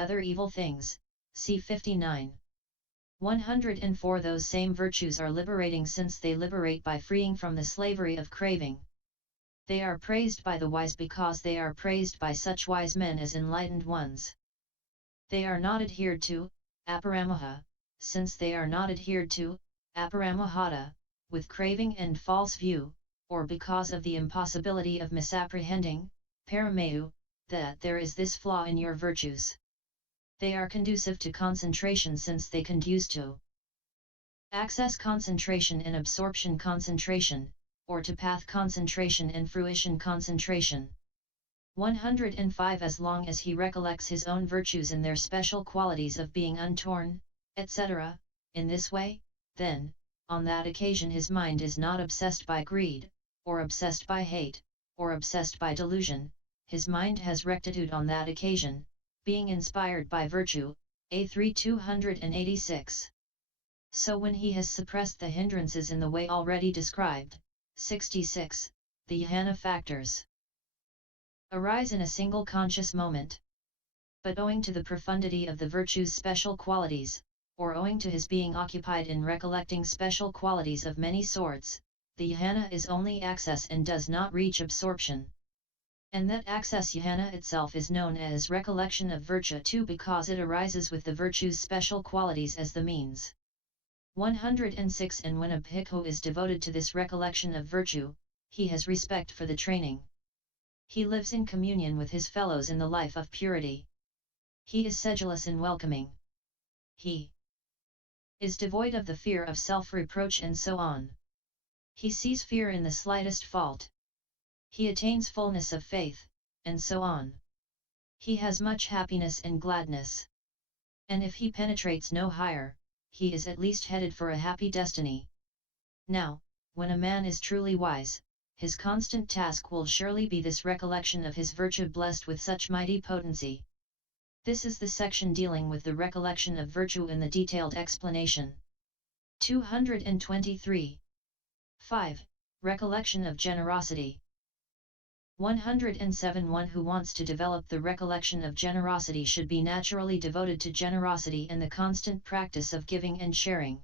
other evil things, see 59. 104 Those same virtues are liberating since they liberate by freeing from the slavery of craving. They are praised by the wise because they are praised by such wise men as enlightened ones. They are not adhered to, aparamaha, since they are not adhered to, aparamahata, with craving and false view, or because of the impossibility of misapprehending, paramayu, that there is this flaw in your virtues. They are conducive to concentration since they conduce to access concentration and absorption concentration, or to path concentration and fruition concentration. 105 As long as he recollects his own virtues and their special qualities of being untorn, etc., in this way, then, on that occasion his mind is not obsessed by greed, or obsessed by hate, or obsessed by delusion, his mind has rectitude on that occasion, being inspired by virtue, A3 286. So when he has suppressed the hindrances in the way already described, 66, the jhana factors arise in a single conscious moment. But owing to the profundity of the virtue's special qualities, or owing to his being occupied in recollecting special qualities of many sorts, the jhana is only access and does not reach absorption. And that access jhana itself is known as recollection of virtue too because it arises with the virtue's special qualities as the means. 106 And when a bhikkhu is devoted to this recollection of virtue, he has respect for the training. He lives in communion with his fellows in the life of purity. He is sedulous and welcoming. He is devoid of the fear of self-reproach and so on. He sees fear in the slightest fault. He attains fullness of faith, and so on. He has much happiness and gladness. And if he penetrates no higher, he is at least headed for a happy destiny. Now, when a man is truly wise, his constant task will surely be this recollection of his virtue blessed with such mighty potency. This is the section dealing with the recollection of virtue in the detailed explanation. 223. 5. Recollection of generosity. 107 One who wants to develop the recollection of generosity should be naturally devoted to generosity and the constant practice of giving and sharing.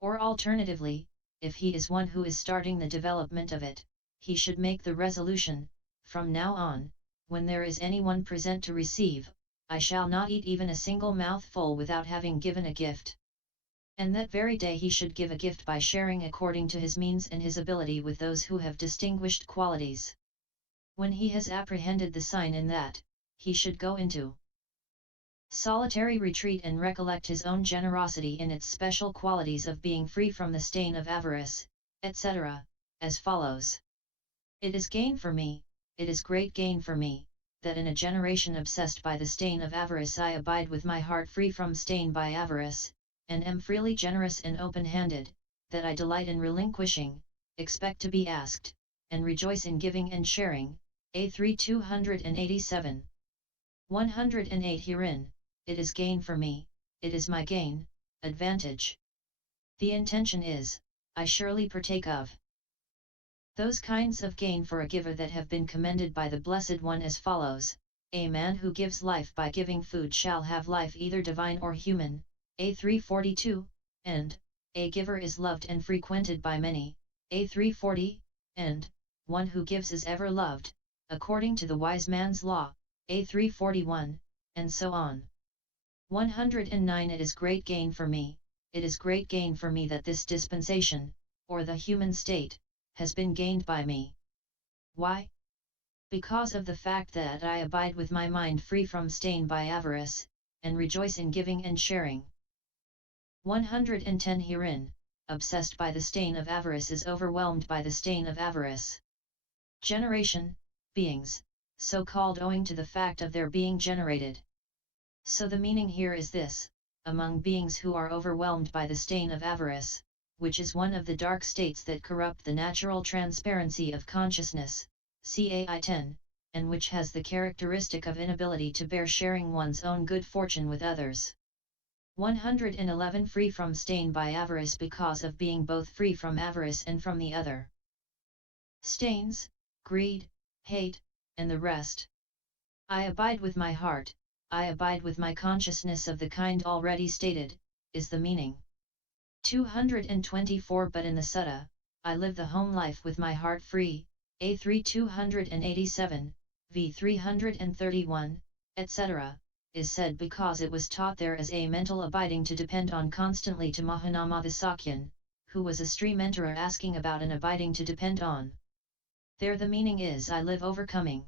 Or alternatively, if he is one who is starting the development of it, he should make the resolution, from now on, when there is anyone present to receive, I shall not eat even a single mouthful without having given a gift. And that very day he should give a gift by sharing according to his means and his ability with those who have distinguished qualities. When he has apprehended the sign in that, he should go into solitary retreat and recollect his own generosity in its special qualities of being free from the stain of avarice, etc., as follows. It is gain for me, it is great gain for me, that in a generation obsessed by the stain of avarice I abide with my heart free from stain by avarice, and am freely generous and open-handed, that I delight in relinquishing, expect to be asked, and rejoice in giving and sharing, A3 287. 108 Herein, it is gain for me, it is my gain, advantage. The intention is, I surely partake of those kinds of gain for a giver that have been commended by the Blessed One as follows: a man who gives life by giving food shall have life either divine or human, A342, and, a giver is loved and frequented by many, A340, and, one who gives is ever loved, according to the wise man's law, A341, and so on. 109 It is great gain for me, it is great gain for me that this dispensation, or the human state, has been gained by me. Why? Because of the fact that I abide with my mind free from stain by avarice, and rejoice in giving and sharing. 110 Herein, obsessed by the stain of avarice is overwhelmed by the stain of avarice. Generation, beings, so called owing to the fact of their being generated. So the meaning here is this: among beings who are overwhelmed by the stain of avarice, which is one of the dark states that corrupt the natural transparency of consciousness, CAI 10, and which has the characteristic of inability to bear sharing one's own good fortune with others. 111 Free from stain by avarice because of being both free from avarice and from the other stains, greed, hate, and the rest. I abide with my heart, I abide with my consciousness of the kind already stated, is the meaning. 224 But in the sutta, I live the home life with my heart free, A3 287, V 331, etc., is said because it was taught there as a mental abiding to depend on constantly to Mahanama the Sakyan, who was a stream enterer asking about an abiding to depend on. There the meaning is I live overcoming.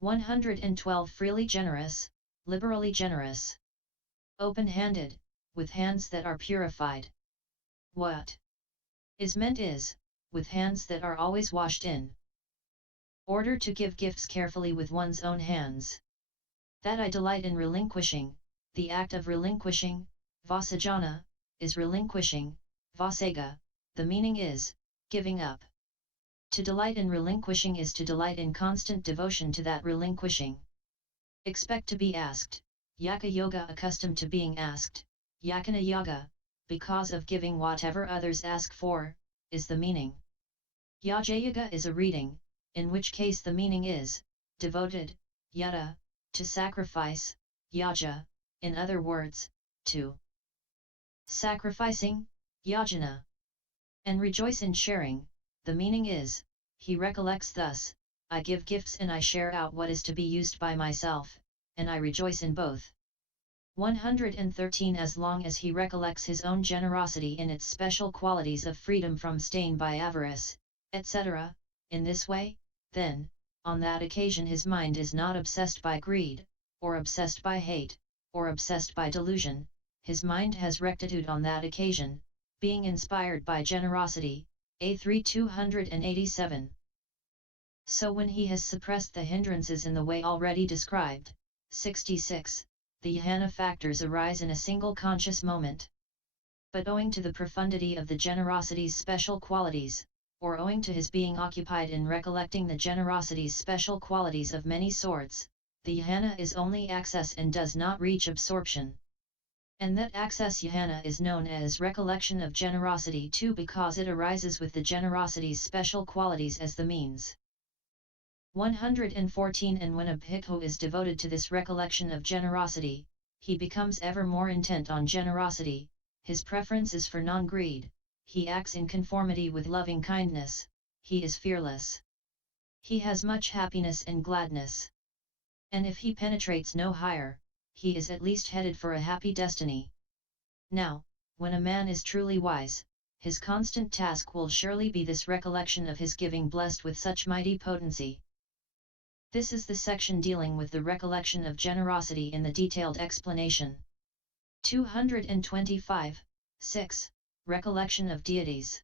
112 Freely generous, liberally generous. Open-handed, with hands that are purified. What is meant is, with hands that are always washed in order to give gifts carefully with one's own hands. That I delight in relinquishing, the act of relinquishing, vasajana, is relinquishing, vasaga, the meaning is, giving up. To delight in relinquishing is to delight in constant devotion to that relinquishing. Expect to be asked, yaka yoga accustomed to being asked, yakana yaga, because of giving whatever others ask for, is the meaning. Yajayaga is a reading, in which case the meaning is, devoted, yada, to sacrifice, yaja, in other words, to sacrificing, yajana. And rejoice in sharing, the meaning is, he recollects thus, I give gifts and I share out what is to be used by myself, and I rejoice in both. 113 As long as he recollects his own generosity in its special qualities of freedom from stain by avarice, etc., in this way, then, on that occasion his mind is not obsessed by greed, or obsessed by hate, or obsessed by delusion, his mind has rectitude on that occasion, being inspired by generosity, A3 287. So when he has suppressed the hindrances in the way already described, 66, the jhana factors arise in a single conscious moment. But owing to the profundity of the generosity's special qualities, or owing to his being occupied in recollecting the generosity's special qualities of many sorts, the jhana is only access and does not reach absorption. And that access jhana is known as recollection of generosity too because it arises with the generosity's special qualities as the means. 114 And when a bhikkhu is devoted to this recollection of generosity, he becomes ever more intent on generosity, his preference is for non-greed, he acts in conformity with loving kindness, he is fearless. He has much happiness and gladness. And if he penetrates no higher, he is at least headed for a happy destiny. Now, when a man is truly wise, his constant task will surely be this recollection of his giving blessed with such mighty potency. This is the section dealing with the recollection of generosity in the detailed explanation. 225, 6. Recollection of deities.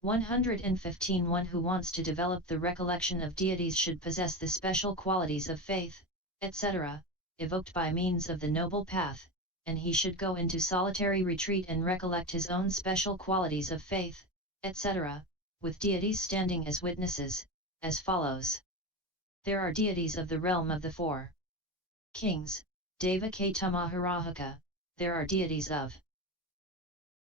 115 One who wants to develop the recollection of deities should possess the special qualities of faith, etc., evoked by means of the noble path, and he should go into solitary retreat and recollect his own special qualities of faith, etc., with deities standing as witnesses, as follows. There are deities of the realm of the four kings, Devaketa Maharahaka, there are deities of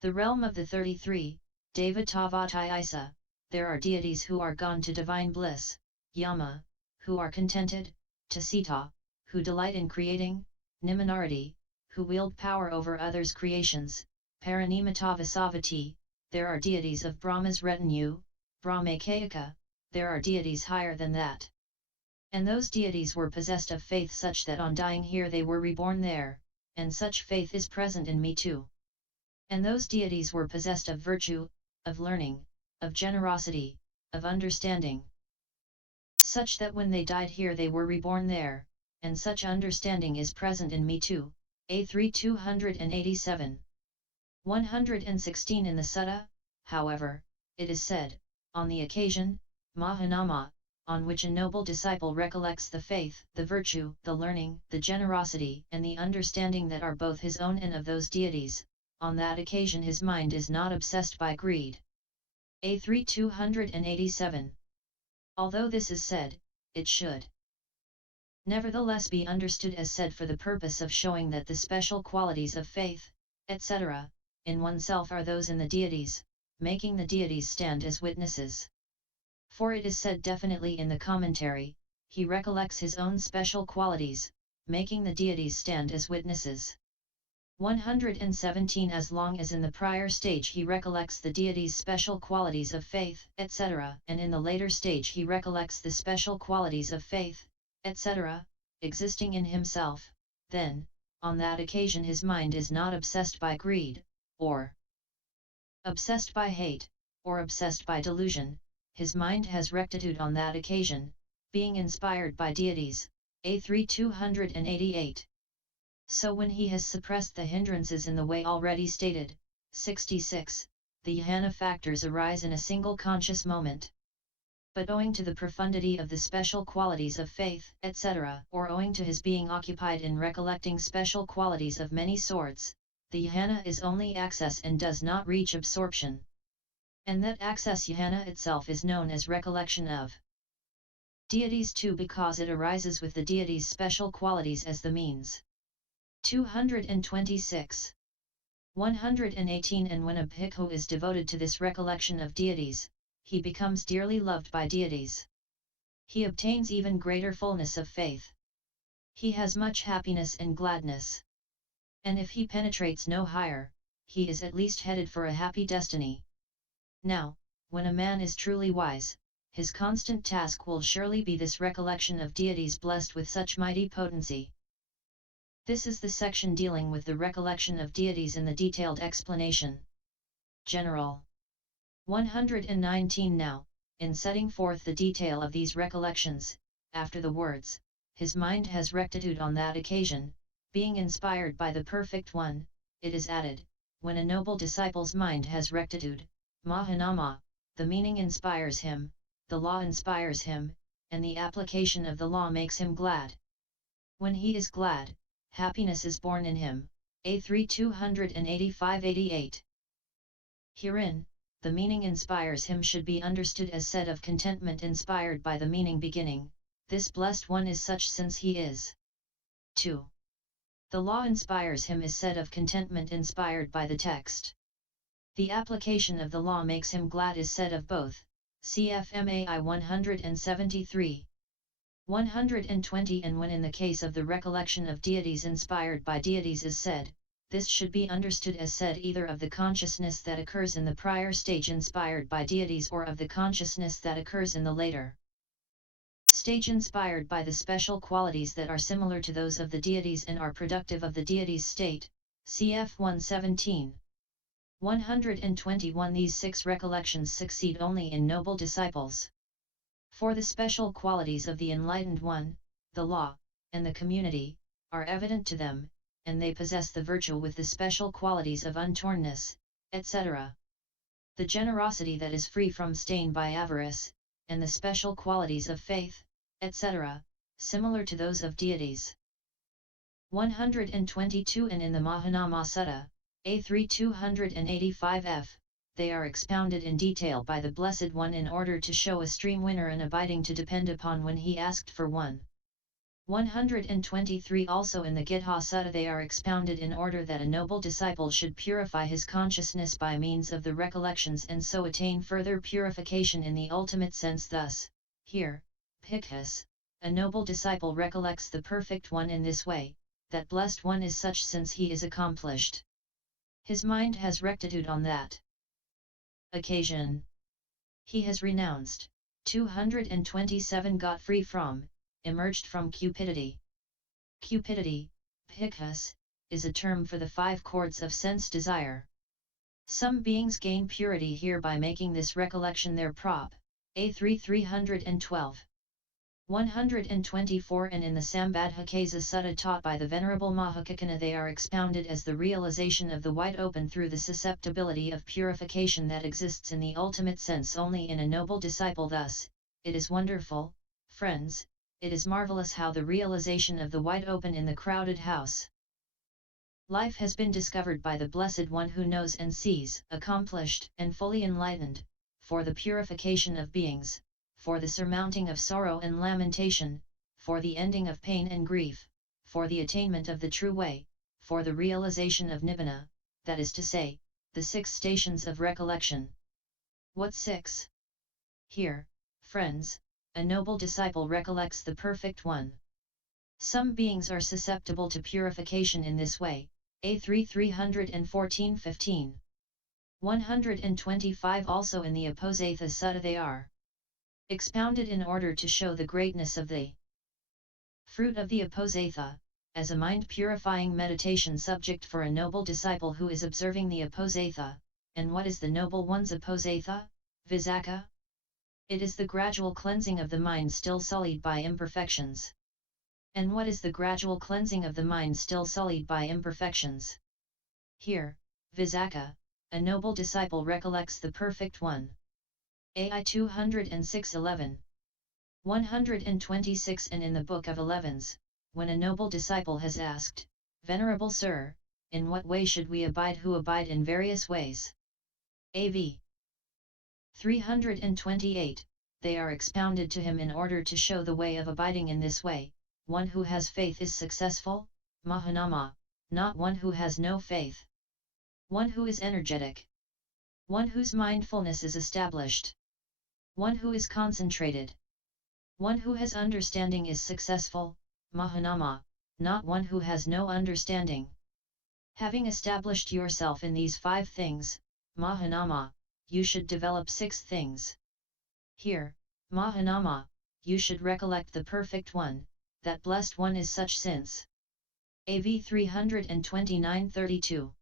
the realm of the 33, Devatavati Isa, there are deities who are gone to divine bliss, Yama, who are contented, Tasita, who delight in creating, Nimanarati, who wield power over others' creations, Paranimatavasavati, there are deities of Brahma's retinue, Brahmakayaka, there are deities higher than that. And those deities were possessed of faith such that on dying here they were reborn there, and such faith is present in me too. And those deities were possessed of virtue, of learning, of generosity, of understanding. Such that when they died here they were reborn there, and such understanding is present in me too, A3 287. 116 In the sutta, however, it is said, on the occasion, Mahanama, on which a noble disciple recollects the faith, the virtue, the learning, the generosity, and the understanding that are both his own and of those deities, on that occasion his mind is not obsessed by greed. A3 287. Although this is said, it should nevertheless be understood as said for the purpose of showing that the special qualities of faith, etc., in oneself are those in the deities, making the deities stand as witnesses. For it is said definitely in the commentary, he recollects his own special qualities, making the deities stand as witnesses. 117 As long as in the prior stage he recollects the deity's special qualities of faith, etc., and in the later stage he recollects the special qualities of faith, etc., existing in himself, then, on that occasion his mind is not obsessed by greed, or obsessed by hate, or obsessed by delusion. His mind has rectitude on that occasion, being inspired by deities. A3 288. So when he has suppressed the hindrances in the way already stated, 66, the jhana factors arise in a single conscious moment. But owing to the profundity of the special qualities of faith, etc., or owing to his being occupied in recollecting special qualities of many sorts, the jhana is only access and does not reach absorption. And that access jhana itself is known as recollection of deities too, because it arises with the deity's special qualities as the means. 226. 118 And when a bhikkhu is devoted to this recollection of deities, he becomes dearly loved by deities. He obtains even greater fullness of faith. He has much happiness and gladness. And if he penetrates no higher, he is at least headed for a happy destiny. Now, when a man is truly wise, his constant task will surely be this recollection of deities blessed with such mighty potency. This is the section dealing with the recollection of deities in the detailed explanation. General. 119 Now, in setting forth the detail of these recollections, after the words, his mind has rectitude on that occasion, being inspired by the Perfect One, it is added, when a noble disciple's mind has rectitude, Mahanama, the meaning inspires him, the law inspires him, and the application of the law makes him glad. When he is glad, happiness is born in him. A3 285-88. Herein, the meaning inspires him should be understood as said of contentment inspired by the meaning beginning, this blessed one is such since he is. 2. The law inspires him is said of contentment inspired by the text. The application of the law makes him glad is said of both. CFMAI 173. 120 And when in the case of the recollection of deities inspired by deities is said, this should be understood as said either of the consciousness that occurs in the prior stage inspired by deities or of the consciousness that occurs in the later stage inspired by the special qualities that are similar to those of the deities and are productive of the deity's state. Cf 117. 121 These 6 recollections succeed only in noble disciples. For the special qualities of the enlightened one, the law, and the community, are evident to them, and they possess the virtue with the special qualities of untornness, etc. The generosity that is free from stain by avarice, and the special qualities of faith, etc., similar to those of deities. 122 And in the Mahanama Sutta, A3 285f, they are expounded in detail by the Blessed One in order to show a stream winner and abiding to depend upon when he asked for one. 123 Also in the Gita Sutta they are expounded in order that a noble disciple should purify his consciousness by means of the recollections and so attain further purification in the ultimate sense. Thus, here, Bhikkhus, a noble disciple recollects the Perfect One in this way, that blessed one is such since he is accomplished. His mind has rectitude on that occasion. He has renounced, 227 got free from, emerged from cupidity. Cupidity, bhikkhus, is a term for the 5 chords of sense desire. Some beings gain purity here by making this recollection their prop. A3 312. 124 And in the Sambadhikesa Sutta taught by the Venerable Mahakaccana they are expounded as the realization of the wide open through the susceptibility of purification that exists in the ultimate sense only in a noble disciple. Thus, it is wonderful, friends, it is marvelous how the realization of the wide open in the crowded house life has been discovered by the Blessed One who knows and sees, accomplished and fully enlightened, for the purification of beings, for the surmounting of sorrow and lamentation, for the ending of pain and grief, for the attainment of the true way, for the realization of nibbana, that is to say, the 6 stations of recollection. What 6? Here, friends, a noble disciple recollects the Perfect One. Some beings are susceptible to purification in this way, A3 314-15. 125 Also in the Aposatha Sutta they are expounded in order to show the greatness of the fruit of the Aposatha, as a mind-purifying meditation subject for a noble disciple who is observing the Aposatha. And what is the noble one's Aposatha, Visakha? It is the gradual cleansing of the mind still sullied by imperfections. And what is the gradual cleansing of the mind still sullied by imperfections? Here, Visakha, a noble disciple recollects the Perfect One. AI 206-11. 126 And in the Book of Elevens, when a noble disciple has asked, Venerable Sir, in what way should we abide who abide in various ways? AV 328, they are expounded to him in order to show the way of abiding in this way. One who has faith is successful, Mahanama, not one who has no faith. One who is energetic. One whose mindfulness is established. One who is concentrated. One who has understanding is successful, Mahanama, not one who has no understanding. Having established yourself in these 5 things, Mahanama, you should develop 6 things. Here, Mahanama, you should recollect the Perfect One, that blessed one is such since. AV 329-32.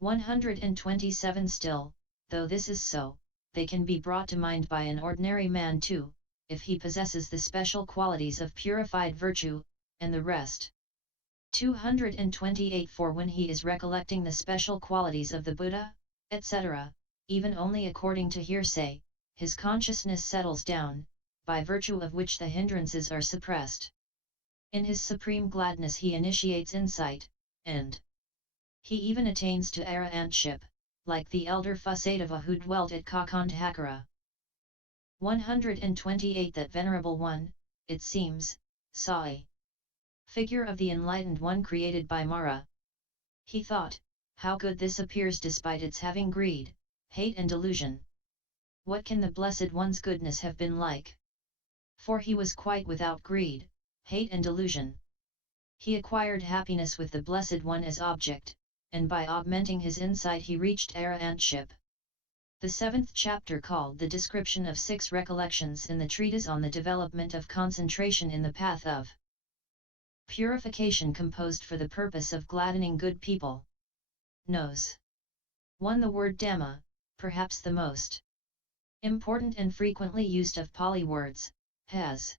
127 Still, though this is so, they can be brought to mind by an ordinary man too, if he possesses the special qualities of purified virtue, and the rest. 228 For when he is recollecting the special qualities of the Buddha, etc., even only according to hearsay, his consciousness settles down, by virtue of which the hindrances are suppressed. In his supreme gladness he initiates insight, and he even attains to arahantship, like the elder Fusadeva who dwelt at Kakandhakara. 128 That Venerable One, it seems, saw a figure of the enlightened one created by Mara. He thought, how good this appears despite its having greed, hate and delusion. What can the Blessed One's goodness have been like? For he was quite without greed, hate and delusion. He acquired happiness with the Blessed One as object, and by augmenting his insight he reached arahantship. The 7th chapter called the description of 6 recollections in the treatise on the development of concentration in the path of purification composed for the purpose of gladdening good people. Knows 1. The word Dhamma, perhaps the most important and frequently used of Pali words, has